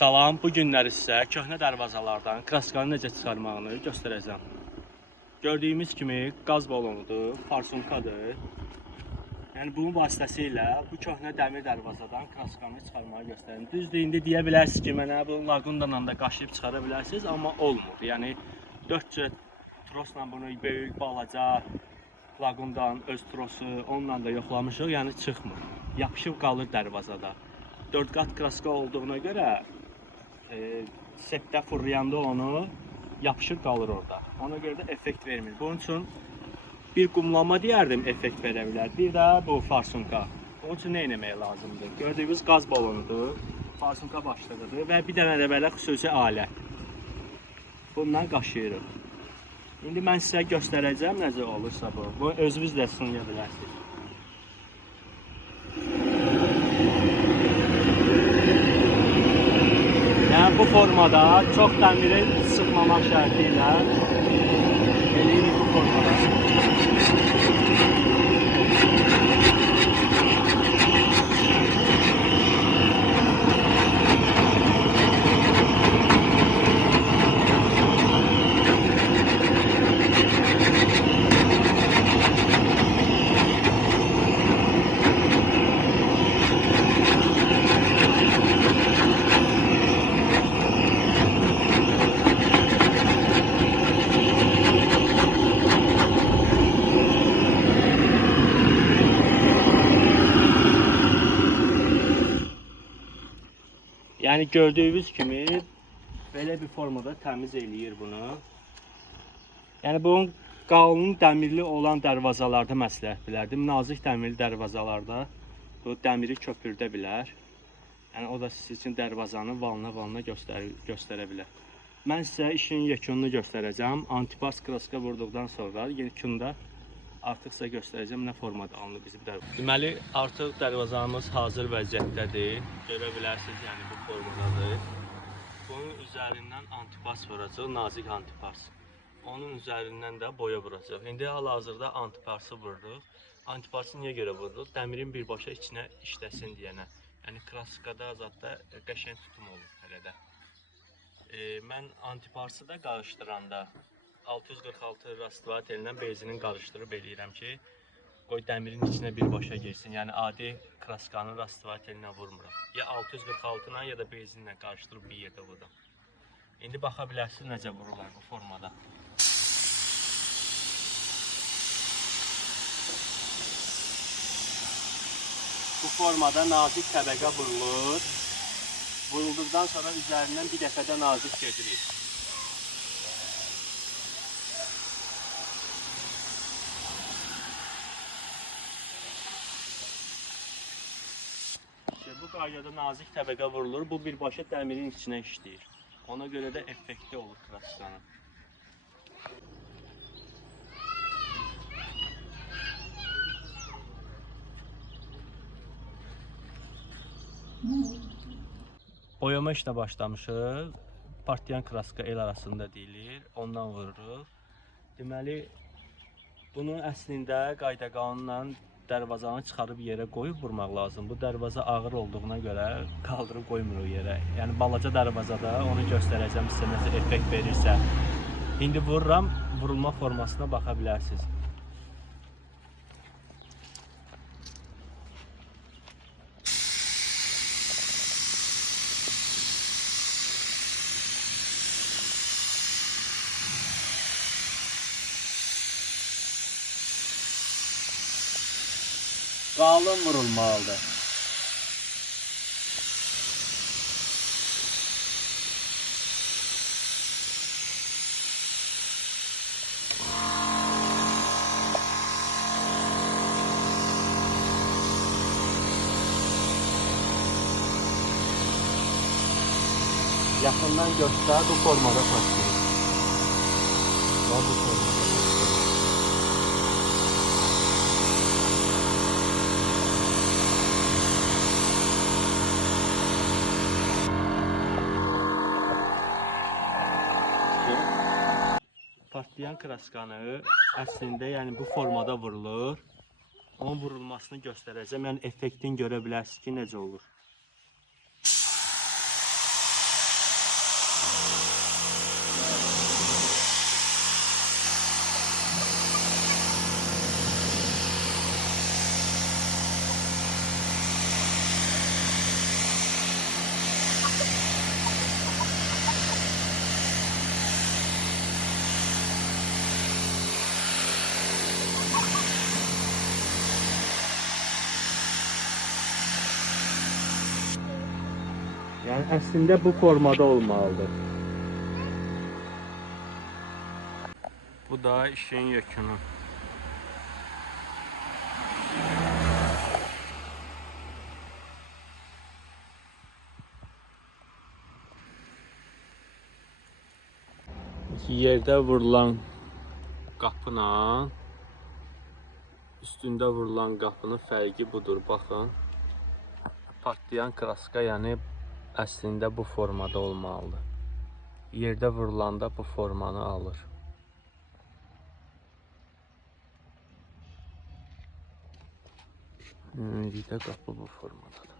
Salam, bu günləri sizə köhnə dərvazalardan kraskanı necə çıxarmağını göstərəcəm. Gördüyümüz kimi qaz balonudur, farsunkadır. Yəni bunun vasitəsilə bu köhnə dəmir dərvazadan kraskanı çıxarmağı göstərim. Düzdür, indi deyə bilərsiniz ki, mənə bu lagundanla da qaşıyıb çıxara bilərsiniz, amma olmur. Yəni 4 cür trosla bunu böyük, balaca, lagundan öz trosu onunla da yoxlamışıq, yəni çıxmır. Yapışıb qalır dərvazada. 4 qat kraska olduğuna görə setdə fırlayanda onu yapışıb qalır orada. Ona görə də effekt vermir. Bunun üçün bir qumlama deyərdim effekt verə bilər. Bir də bu farsunka. Onun üçün nə etmək lazımdır? Gördüyünüz qaz balonudur, farsunka başlığıdır və bir dənə də belə xüsusi alət. Bundan qaşıyırıq. İndi mən sizə göstərəcəm necə olursa bu. Bu özünüz də sınaya bilərsiniz. Yəni bu formada çox dəmiri sıxmamaq şərti ilə eləyirik bu formada. Yəni gördüyünüz kimi belə bir formada təmiz eləyir bunu. Yəni bunun qalın dəmirli olan dərvazalarda məsləhət bilərdim. Nazik dəmirli dərvazalarda bu dəmiri köpürdə bilər. Yəni o da siz üçün dərvazanın valına göstərə bilər. Mən sizə işin yekununu göstərəcəm. Antipas kraska vurduqdan sonra yekunda artıq sizə göstərəcəm nə formada alınır bizim dərvazamız. Deməli, artıq dərvazamız hazır vəziyyətdədir. Görə bilərsiniz, yəni bu formadadır. Bunun üzərindən antipas vuracaq, nazik antipas. Onun üzərindən də boya vuracaq. İndi hal-hazırda antipası vururuq. Antipası niyə görə vururuq? Dəmirin birbaşa içinə işləsin deyənə. Yəni kraskada zətdə qəşəng tutum olur hələ də. Mən antipası da qarışdıranda 646 rastvate ilə benzinin qarışdırıb eləyirəm ki, qoy dəmirin içinə birbaşa girsin. Yəni adi kraskanın rastvate ilə vurmuram. Ya 646 ilə ya da benzinlə qarışdırıb bir yerdə vururam. İndi baxa bilərsiniz necə vururlar bu formada. Bu formada nazik təbəqə vurulur. Vurulduqdan sonra üzərindən bir dəfə də nazik gedirik. Bu qaydada nazik təbəqə vurulur. Bu birbaşa dəmirin içinə işləyir. Ona görə də effekti olur kraskanın. Boyama işlə başlamışıq. Partlayan kraska el arasında deyilir. Ondan vururuq. Deməli, bunu əslində qayda qanunla dərvazanı çıxarıb yerə qoyub vurmaq lazım. Bu dərvaza ağır olduğuna görə qaldırıb qoymuruq yerə. Yəni balaca dərvazada onu göstərəcəm sizə necə effekt verirsə. İndi vururam, vurulma formasına baxa bilərsiniz. Qalın vurulmalıdır. Yaxından göstər, bu formada başlayır. Bu formada. Partlayan kraskanı əslində yəni bu formada vurulur. Onun vurulmasını göstərəcəm. Yəni effektin görə bilərsiniz ki, necə olur. Yəni əslində bu formada olmalıdır. Bu da işin yekunu. Yerdə vurulan qapıyla üstündə vurulan qapının fərqi budur. Baxın. Partlayan kraska, yəni əslində bu formada olmalıdır. Yerdə vurulanda bu formanı alır. Ümumilikdə qapı bu formadadır.